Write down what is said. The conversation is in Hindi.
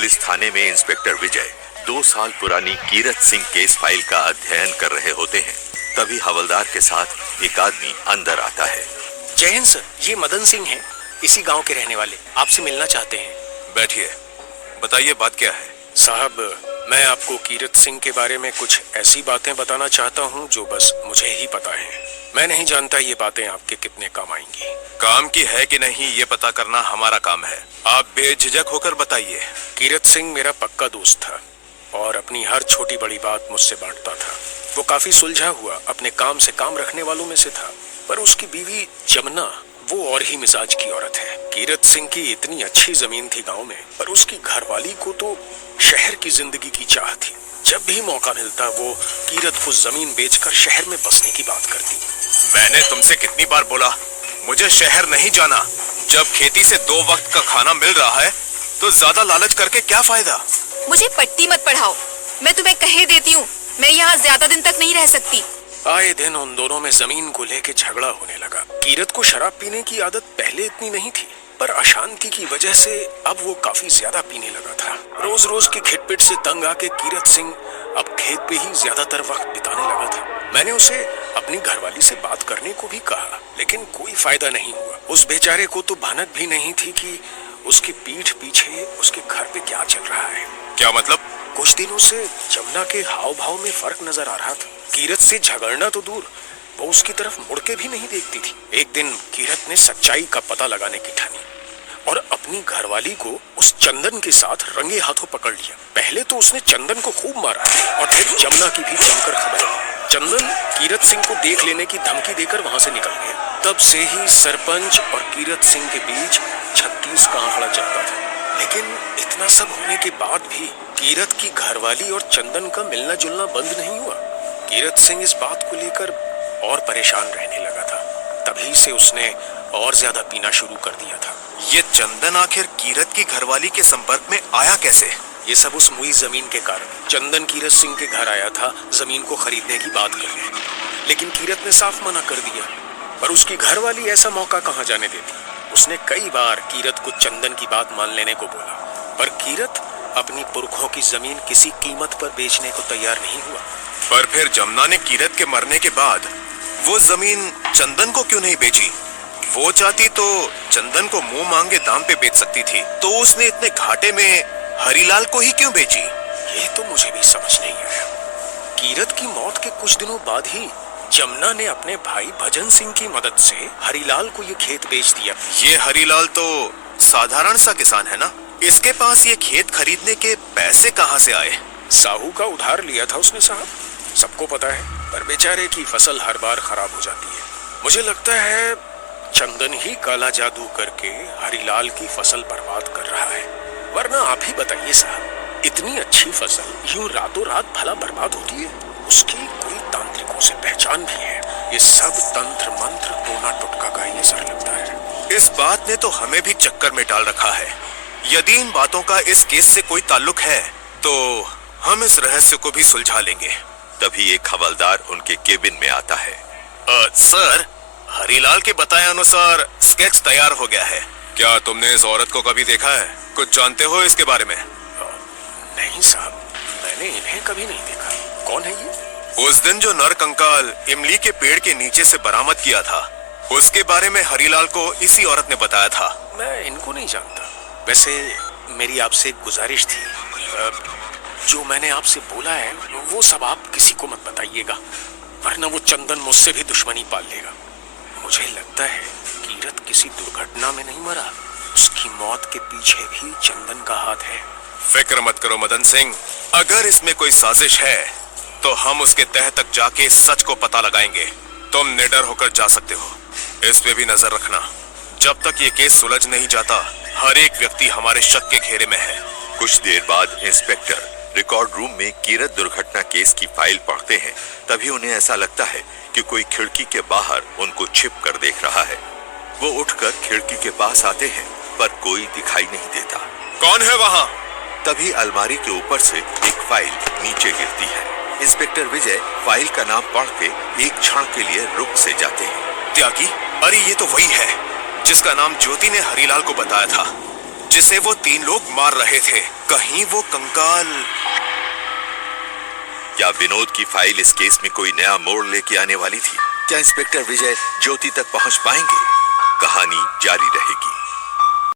पुलिस थाने में इंस्पेक्टर विजय 2 साल पुरानी कीरत सिंह केस फाइल का अध्ययन कर रहे होते हैं। तभी हवलदार के साथ एक आदमी अंदर आता है। जय हिंद सर, ये मदन सिंह हैं, इसी गांव के रहने वाले, आपसे मिलना चाहते हैं। बैठिए, बताइए बात क्या है। साहब, मैं आपको कीरत सिंह के बारे में कुछ ऐसी बातें बताना चाहता हूँ जो बस मुझे ही पता है। मैं नहीं जानता ये बातें आपके कितने काम आएंगी। काम की है कि नहीं ये पता करना हमारा काम है। आप बेझिझक होकर बताइए। कीरत सिंह मेरा पक्का दोस्त था और अपनी हर छोटी बड़ी बात मुझसे बांटता था। वो काफी सुलझा हुआ, अपने काम से काम रखने वालों में से था। पर उसकी बीवी जमुना, वो और ही मिजाज की औरत है। कीरत सिंह की इतनी अच्छी जमीन थी गांव में, पर उसकी घरवाली को तो शहर की जिंदगी की चाह थी। जब भी मौका मिलता वो कीरत को जमीन बेचकर शहर में बसने की बात करती। मैंने तुमसे कितनी बार बोला मुझे शहर नहीं जाना। जब खेती से 2 वक्त का खाना मिल रहा है तो ज्यादा लालच करके क्या फायदा। मुझे पट्टी मत पढ़ाओ, मैं तुम्हें कहे देती हूँ, मैं यहाँ ज्यादा दिन तक नहीं रह सकती। आए दिन उन दोनों में जमीन को लेके झगड़ा होने लगा। कीरत को शराब पीने की आदत पहले इतनी नहीं थी, पर अशांति की वजह से अब वो काफी ज्यादा पीने लगा था। रोज रोज की खिटपिट से तंग आके कीरत सिंह अब खेत पे ही ज्यादातर वक्त बिताने लगा था। मैंने उसे अपनी घरवाली से बात करने को भी कहा, लेकिन कोई फायदा नहीं हुआ। उस बेचारे को तो भनक भी नहीं थी कि उसकी पीठ पीछे उसके घर पे क्या चल रहा है। क्या मतलब? कुछ दिनों से जमुना के हाव भाव में फर्क नजर आ रहा था। कीरत से झगड़ना तो दूर, वो उसकी तरफ मुड़ के भी नहीं देखती थी। एक दिन कीरत ने सच्चाई का पता लगाने की ठानी और अपनी घरवाली को उस चंदन के साथ रंगे हाथों पकड़ लिया। पहले तो उसने चंदन को खूब मारा और फिर जमुना की भी जमकर खबर ली। चंदन कीरत सिंह को देख लेने की धमकी देकर वहां से निकल गया। तब से ही सरपंच और कीरत सिंह के बीच 36 का आंकड़ा चलता था। लेकिन इतना सब होने के बाद भी कीरत की घरवाली और चंदन का मिलना जुलना बंद नहीं हुआ। कीरत सिंह इस बात को लेकर और परेशान रहने लगा था। तभी से उसने और ज्यादा पीना शुरू कर दिया था। ये चंदन आखिर कीरत की घरवाली के संपर्क में आया कैसे? ये सब उस मुई जमीन के कारण। चंदन कीरत सिंह के घर आया था जमीन को खरीदने की बात करने, लेकिन कीरत ने साफ मना कर दिया। पर उसकी घरवाली ऐसा मौका कहाँ जाने देती। उसने कई बार कीरत को चंदन की बात मान लेने को बोला, पर कीरत अपनी पुरखों की जमीन किसी कीमत पर बेचने को तैयार नहीं हुआ। पर फिर जमुना ने कीरत के मरने के बाद वो जमीन चंदन को क्यों नहीं बेची? वो चाहती तो चंदन को मुंह मांगे दाम पे बेच सकती थी, तो उसने इतने घाटे में हरीलाल को ही क्यों बेची? ये तो मुझे भी समझ नहीं आया। कीरत की मौत के कुछ दिनों बाद ही जमुना ने अपने भाई भजन सिंह की मदद से हरीलाल को ये खेत बेच दिया। ये हरीलाल तो साधारण सा किसान है ना, इसके पास ये खेत खरीदने के पैसे कहाँ से आए? साहू का उधार लिया था उसने साहब, सबको पता है। पर बेचारे की फसल हर बार खराब हो जाती है। मुझे लगता है चंदन ही काला जादू करके हरीलाल की फसल बर्बाद कर रहा है। वरना आप ही बताइए साहब, इतनी अच्छी फसल यूं रातों रात भला बर्बाद होती है? उसकी कोई तांत्रिकों से पहचान भी है। ये सब तंत्र मंत्र टोना टोटका का ही असर लगता है। इस बात ने तो हमें भी चक्कर में डाल रखा है। यदि इन बातों का इस केस से कोई ताल्लुक है तो हम इस रहस्य को भी सुलझा लेंगे। तभी एक हवलदार उनके केबिन में आता है। सर, हरीलाल के बताए अनुसार स्केच तैयार हो गया है। क्या तुमने इस औरत को कभी देखा है? कुछ जानते हो इसके बारे में? नहीं साहब, मैंने इन्हें कभी नहीं देखा। कौन है ये? उस दिन जो नर कंकाल इमली के पेड़ के नीचे से बरामद किया था, उसके बारे में हरीलाल को इसी औरत ने बताया था। मैं इनको नहीं जानता। वैसे मेरी आपसे एक गुजारिश थी, जो मैंने आपसे बोला है वो सब आप किसी को मत बताइएगा, वरना वो चंदन मुझसे भी दुश्मनी पाल लेगा। मुझे लगता है कीरत किसी दुर्घटना में नहीं मरा, उसकी मौत के पीछे भी चंदन का हाथ है। फिक्र मत करो मदन सिंह, अगर इसमें कोई साजिश है तो हम उसके तह तक जाके सच को पता लगाएंगे। तुम निडर होकर जा सकते हो, इस पे भी नजर रखना। जब तक ये केस सुलझ नहीं जाता, हर एक व्यक्ति हमारे शक के घेरे में है। कुछ देर बाद इंस्पेक्टर रिकॉर्ड रूम में कीरत दुर्घटना केस की फाइल पढ़ते हैं। तभी उन्हें ऐसा लगता है कि कोई खिड़की के बाहर उनको छिप कर देख रहा है। वो उठकर खिड़की के पास आते हैं, पर कोई दिखाई नहीं देता। कौन है वहाँ? तभी अलमारी के ऊपर से एक फाइल नीचे गिरती है। इंस्पेक्टर विजय फाइल का नाम पढ़ के एक क्षण के लिए रुक से जाते हैं। त्यागी? अरे ये तो वही है जिसका नाम ज्योति ने हरीलाल को बताया था। जिसे वो 3 लोग मार रहे थे। कहीं वो कंकाल। क्या विनोद की फाइल इस केस में कोई नया मोड़ लेके आने वाली थी? क्या इंस्पेक्टर विजय ज्योति तक पहुंच पाएंगे? कहानी जारी रहेगी।